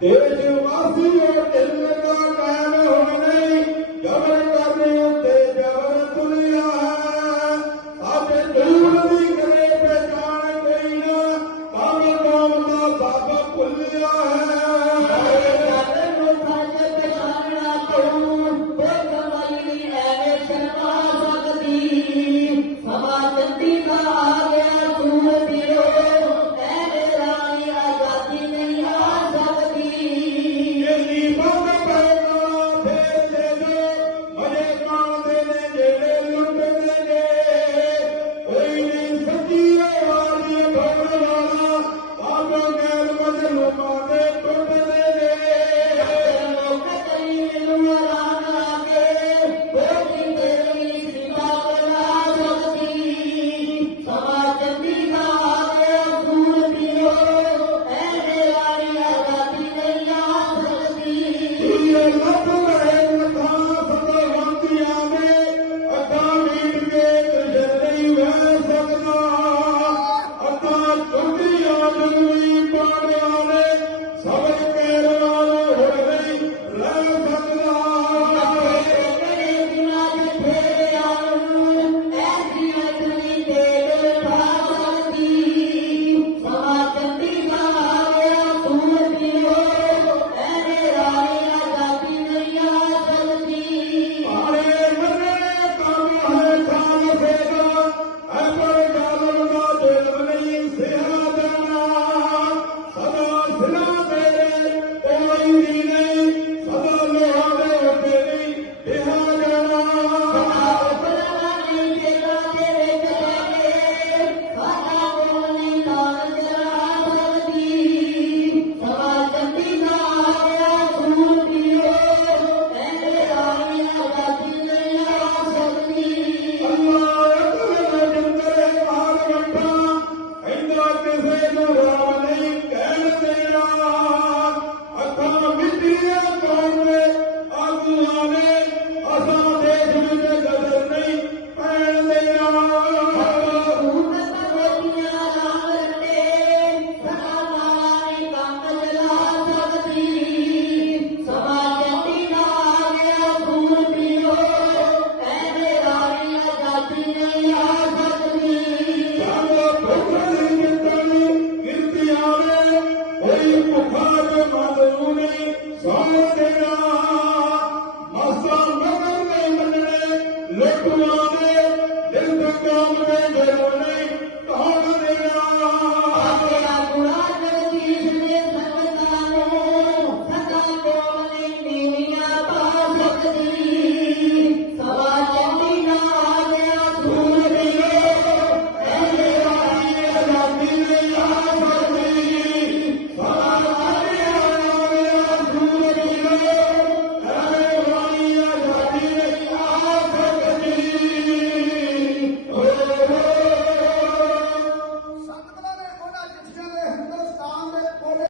Eu Padre, Padre.